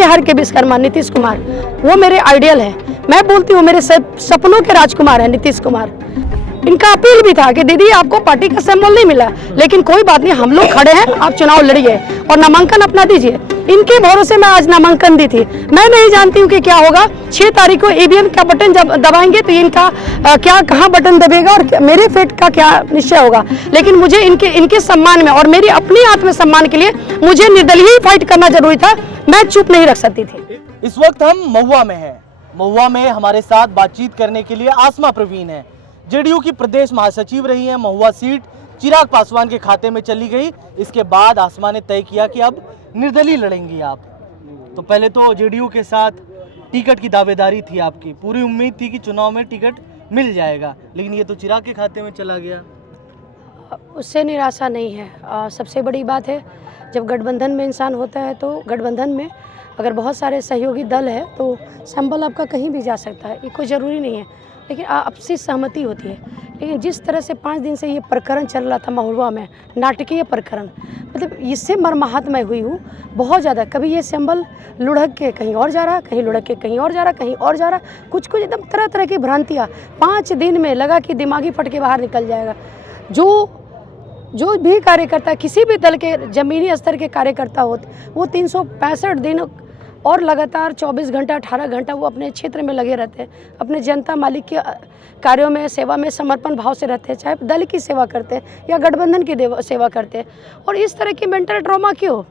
बिहार के विश्वकर्मा नीतीश कुमार, वो मेरे आइडियल है। मैं बोलती हूँ मेरे सपनों के राजकुमार है नीतीश कुमार। इनका अपील भी था कि दीदी आपको पार्टी का सिंबल नहीं मिला, लेकिन कोई बात नहीं, हम लोग खड़े हैं, आप चुनाव लड़िए और नामांकन अपना दीजिए। इनके भरोसे मैं आज नामांकन दी थी। मैं नहीं जानती हूँ कि क्या होगा। 6 तारीख को ईवीएम का बटन जब दबाएंगे तो इनका क्या कहाँ बटन दबेगा और मेरे फेट का क्या निश्चय होगा। लेकिन मुझे इनके सम्मान में और मेरी अपनी आत्मसम्मान के लिए मुझे निर्दलीय फाइट करना जरूरी था। मैं चुप नहीं रख सकती थी। इस वक्त हम महुआ में हैं। महुआ में हमारे साथ बातचीत करने के लिए आसमा प्रवीण है, जेडीयू की प्रदेश महासचिव रही हैं। महुआ सीट चिराग पासवान के खाते में चली गई। इसके बाद आसमा ने तय किया कि अब निर्दलीय लड़ेंगी आप। तो पहले तो जेडीयू के साथ टिकट की दावेदारी थी आपकी, पूरी उम्मीद थी कि चुनाव में टिकट मिल जाएगा, लेकिन ये तो चिराग के खाते में चला गया। उससे निराशा नहीं है। सबसे बड़ी बात है, जब गठबंधन में इंसान होता है तो गठबंधन में अगर बहुत सारे सहयोगी दल है तो संबल आपका कहीं भी जा सकता है, ये कोई ज़रूरी नहीं है, लेकिन आपसी सहमति होती है। लेकिन जिस तरह से 5 दिन से ये प्रकरण चल रहा था महुआ में, नाटकीय प्रकरण, मतलब इससे मर्माहत मैं हुई हूँ बहुत ज़्यादा। कभी ये सिंबल लुढ़क के कहीं और जा रहा, कहीं लुढ़क के कहीं और जा रहा, कहीं और जा रहा, कुछ एकदम तरह तरह की भ्रांतियाँ। 5 दिन में लगा कि दिमागी फट के बाहर निकल जाएगा। जो भी कार्यकर्ता, किसी भी दल के ज़मीनी स्तर के कार्यकर्ता होते, वो 365 दिन और लगातार 24 घंटा 18 घंटा वो अपने क्षेत्र में लगे रहते हैं, अपने जनता मालिक के कार्यों में, सेवा में समर्पण भाव से रहते हैं, चाहे दल की सेवा करते हैं या गठबंधन की सेवा करते हैं। और इस तरह की मेंटल ट्रॉमा क्यों?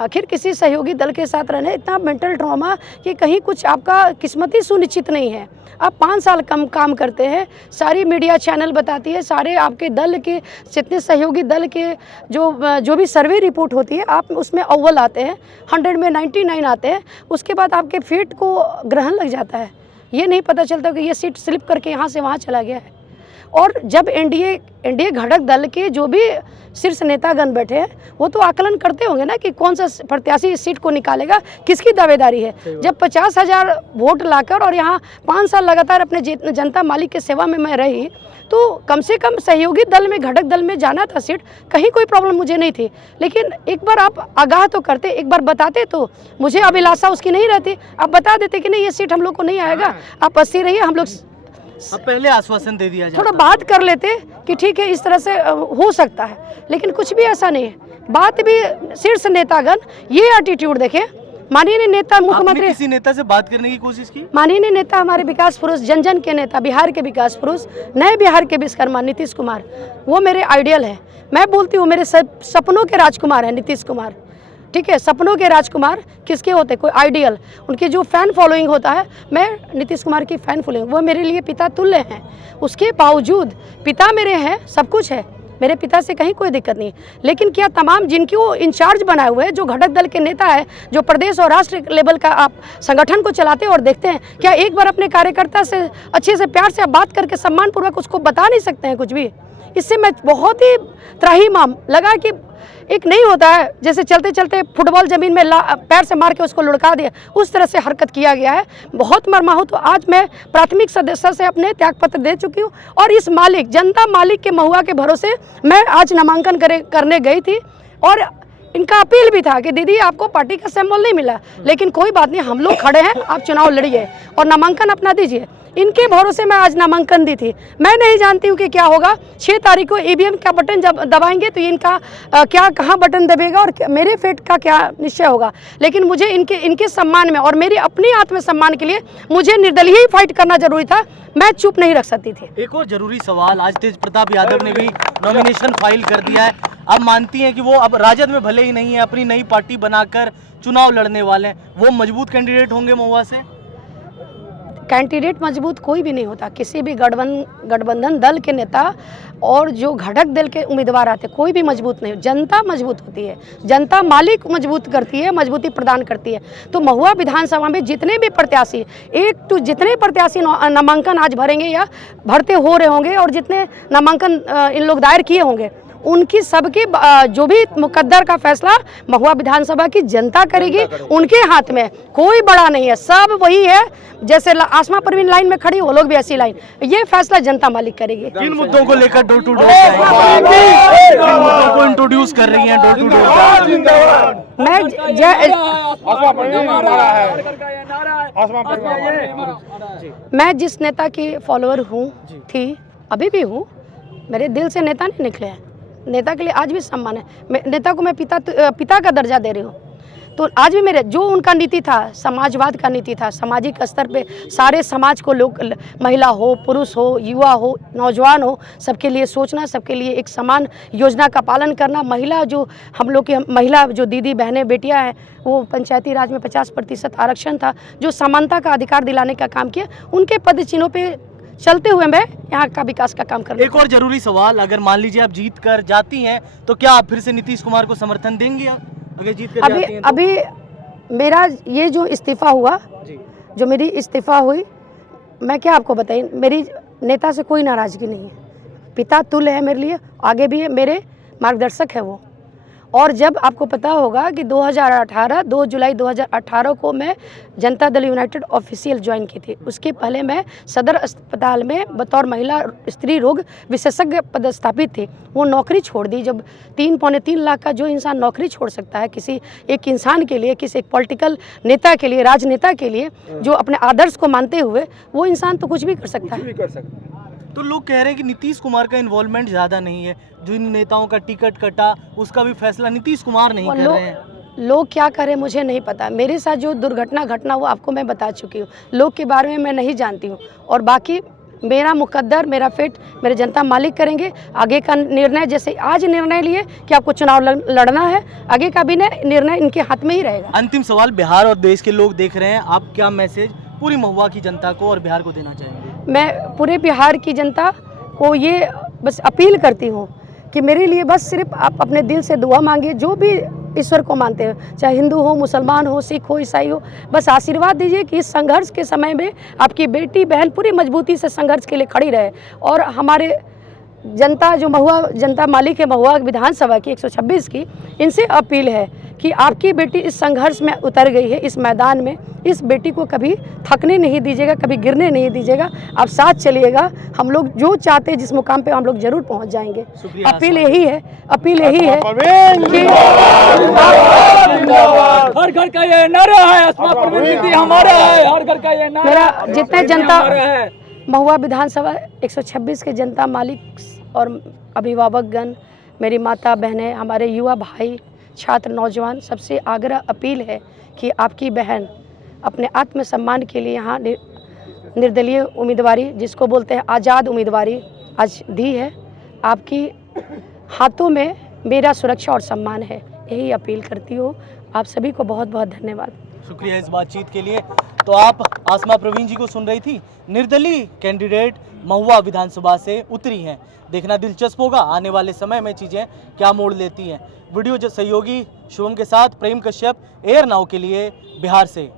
आखिर किसी सहयोगी दल के साथ रहने इतना मेंटल ट्रॉमा कि कहीं कुछ आपका किस्मत ही सुनिश्चित नहीं है। आप 5 साल कम काम करते हैं, सारी मीडिया चैनल बताती है, सारे आपके दल के जितने सहयोगी दल के जो भी सर्वे रिपोर्ट होती है, आप उसमें अव्वल आते हैं, 100 में 99 आते हैं। उसके बाद आपके फेट को ग्रहण लग जाता है। ये नहीं पता चलता कि ये सीट स्लिप करके यहाँ से वहाँ चला गया है। और जब एनडीए घटक दल के जो भी शीर्ष नेतागण बैठे हैं, वो तो आकलन करते होंगे ना कि कौन सा प्रत्याशी इस सीट को निकालेगा, किसकी दावेदारी है। जब 50,000 वोट लाकर और यहाँ 5 साल लगातार अपने जनता मालिक के सेवा में मैं रही, तो कम से कम सहयोगी दल में, घटक दल में जाना था सीट, कहीं कोई प्रॉब्लम मुझे नहीं थी। लेकिन एक बार आप आगाह तो करते, एक बार बताते तो मुझे अभिलाषा उसकी नहीं रहती। आप बता देते कि नहीं ये सीट हम लोग को नहीं आएगा, आप 80 रहिए, हम लोग अब पहले आश्वासन दे दिया जाता, थोड़ा बात कर लेते कि ठीक है इस तरह से हो सकता है, लेकिन कुछ भी ऐसा नहीं है। बात भी शीर्ष नेतागण ये एटीट्यूड देखें। माननीय नेता मुख्यमंत्री, किसी नेता से बात करने की कोशिश की? माननीय नेता, हमारे विकास पुरुष, जन जन के नेता, बिहार के विकास पुरुष, नए बिहार के विश्वकर्मा नीतीश कुमार, वो मेरे आइडियल है। मैं बोलती हूँ मेरे सपनों के राजकुमार है नीतीश कुमार। ठीक है, सपनों के राजकुमार किसके होते, कोई आइडियल, उनकी जो फैन फॉलोइंग होता है, मैं नीतीश कुमार की फैन फॉलोइंग, वो मेरे लिए पिता तुल्य हैं। उसके बावजूद पिता मेरे हैं, सब कुछ है, मेरे पिता से कहीं कोई दिक्कत नहीं। लेकिन क्या तमाम जिनकी वो इंचार्ज बनाए हुए हैं, जो घटक दल के नेता है, जो प्रदेश और राष्ट्र लेवल का आप संगठन को चलाते हैं और देखते हैं, क्या एक बार अपने कार्यकर्ता से अच्छे से प्यार से आप बात करके सम्मानपूर्वक उसको बता नहीं सकते हैं कुछ भी? इससे मैं बहुत ही त्राहिमाम लगा कि एक नहीं होता है, जैसे चलते चलते फुटबॉल जमीन में पैर से मार के उसको लुढ़का दिया, उस तरह से हरकत किया गया है। बहुत मर्माहत। तो आज मैं प्राथमिक सदस्य से अपने त्यागपत्र दे चुकी हूँ और इस मालिक, जनता मालिक के महुआ के भरोसे मैं आज नामांकन करने गई थी। और इनका अपील भी था कि दीदी आपको पार्टी का सिंबल नहीं मिला, लेकिन कोई बात नहीं, हम लोग खड़े हैं, आप चुनाव लड़िए और नामांकन अपना दीजिए। इनके भरोसे मैं आज नामांकन दी थी। मैं नहीं जानती हूँ कि क्या होगा। 6 तारीख को ईवीएम का बटन जब दबाएंगे तो इनका क्या कहाँ बटन दबेगा और मेरे फेट का क्या निश्चय होगा। लेकिन मुझे इनके सम्मान में और मेरी अपनी आत्मसम्मान के लिए मुझे निर्दलीय फाइट करना जरूरी था। मैं चुप नहीं रख सकती थी। एक और जरूरी सवाल, आज तेज प्रताप यादव ने भी नॉमिनेशन फाइल कर दिया है। अब मानती हैं कि वो अब राजद में भले ही नहीं है, अपनी नई पार्टी बनाकर चुनाव लड़ने वाले हैं, वो मजबूत कैंडिडेट होंगे महुआ से? कैंडिडेट मजबूत कोई भी नहीं होता। किसी भी गठबंधन दल के नेता और जो घटक दल के उम्मीदवार आते, कोई भी मजबूत नहीं। जनता मजबूत होती है, जनता मालिक मजबूत करती है, मजबूती प्रदान करती है। तो महुआ विधानसभा में जितने भी प्रत्याशी, जितने प्रत्याशी नामांकन आज भरेंगे या भरते हो रहे होंगे और जितने नामांकन इन लोग दायर किए होंगे, उनकी सबकी जो भी मुकद्दर का फैसला महुआ विधानसभा की जनता करेगी, उनके हाथ में कोई बड़ा नहीं है, सब वही है। जैसे आसमा परवीन लाइन में खड़ी, वो लोग भी ऐसी लाइन, ये फैसला जनता मालिक करेगी। किन मुद्दों को लेकर डोर टू डोर किन मुद्दों को इंट्रोड्यूस कर रही हैं डोर टू डोर? मैं जिस नेता की फॉलोअर हूँ, थी, अभी भी हूँ, मेरे दिल से नेता नहीं निकले हैं। नेता के लिए आज भी सम्मान है। नेता को मैं पिता का दर्जा दे रही हूँ। तो आज भी मेरे जो उनका नीति था, समाजवाद का नीति था, सामाजिक स्तर पे सारे समाज को, लोग, महिला हो, पुरुष हो, युवा हो, नौजवान हो, सबके लिए सोचना, सबके लिए एक समान योजना का पालन करना। महिला जो हम लोग की महिला जो दीदी बहनें बेटियां हैं, वो पंचायती राज में 50% आरक्षण था, जो समानता का अधिकार दिलाने का काम किया, उनके पद चिन्हों पे चलते हुए मैं यहाँ का विकास का काम कर। एक और जरूरी सवाल, अगर मान लीजिए आप जीत कर जाती हैं तो क्या आप फिर से नीतीश कुमार को समर्थन देंगे? अगर जीत कर जाती हैं तो? अभी मेरा ये जो इस्तीफा हुआ, जो मेरी इस्तीफा हुई, मैं क्या आपको बताई, मेरी नेता से कोई नाराजगी नहीं है। पिता तुल्य है मेरे लिए, आगे भी है, मेरे मार्गदर्शक है वो। और जब आपको पता होगा कि 2 जुलाई 2018 को मैं Janata Dal United official join की थी। उसके पहले मैं सदर अस्पताल में बतौर महिला स्त्री रोग विशेषज्ञ पदस्थापित थी। वो नौकरी छोड़ दी। जब 3-3.5 लाख का जो इंसान नौकरी छोड़ सकता है किसी एक इंसान के लिए, किसी एक पॉलिटिकल नेता के लिए, राजनेता के लिए, जो अपने आदर्श को मानते हुए, वो इंसान तो कुछ भी कर सकता है। तो लोग कह रहे हैं कि नीतीश कुमार का इन्वॉल्वमेंट ज़्यादा नहीं है, जो इन नेताओं का टिकट कटा उसका भी फैसला नीतीश कुमार नहीं कर रहे हैं। लोग क्या करें मुझे नहीं पता। मेरे साथ जो दुर्घटना घटना वो आपको मैं बता चुकी हूँ। लोग के बारे में मैं नहीं जानती हूँ। और बाकी मेरा मुकद्दर, मेरा फेट मेरे जनता मालिक करेंगे। आगे का निर्णय, जैसे आज निर्णय लिए कि आपको चुनाव लड़ना है, आगे का भी निर्णय इनके हाथ में ही रहेगा। अंतिम सवाल, बिहार और देश के लोग देख रहे हैं, आप क्या मैसेज पूरी महुआ की जनता को और बिहार को देना चाहेंगे? मैं पूरे बिहार की जनता को ये बस अपील करती हूँ कि मेरे लिए बस सिर्फ आप अपने दिल से दुआ मांगिए। जो भी ईश्वर को मानते हैं, चाहे हिंदू हो, मुसलमान हो, सिख हो, ईसाई हो, बस आशीर्वाद दीजिए कि इस संघर्ष के समय में आपकी बेटी बहन पूरी मजबूती से संघर्ष के लिए खड़ी रहे। और हमारे जनता जो महुआ जनता मालिक है महुआ विधानसभा की 126 की, इनसे अपील है कि आपकी बेटी इस संघर्ष में उतर गई है, इस मैदान में, इस बेटी को कभी थकने नहीं दीजिएगा, कभी गिरने नहीं दीजिएगा। आप साथ चलिएगा। हम लोग जो चाहते हैं जिस मुकाम पे हम लोग जरूर पहुंच जाएंगे। अपील यही है कि हर घर का ये नारा है, आसमा परवीन हमारा है, हर घर का ये नारा। मेरा जितने जनता महुआ विधानसभा 126 के जनता मालिक और अभिभावकगण, मेरी माता बहनें, हमारे युवा भाई, छात्र, नौजवान, सबसे आग्रह अपील है कि आपकी बहन अपने आत्मसम्मान के लिए यहाँ निर्दलीय उम्मीदवारी, जिसको बोलते हैं आज़ाद उम्मीदवारी, आज दी है। आपकी हाथों में मेरा सुरक्षा और सम्मान है, यही अपील करती हूँ। आप सभी को बहुत बहुत धन्यवाद। शुक्रिया इस बातचीत के लिए। तो आप आसमा परवीन जी को सुन रही थी, निर्दलीय कैंडिडेट महुआ विधानसभा से उतरी हैं। देखना दिलचस्प होगा आने वाले समय में चीज़ें क्या मोड़ लेती हैं। वीडियो जो सहयोगी शुभम के साथ प्रेम कश्यप, एयर नाउ के लिए बिहार से।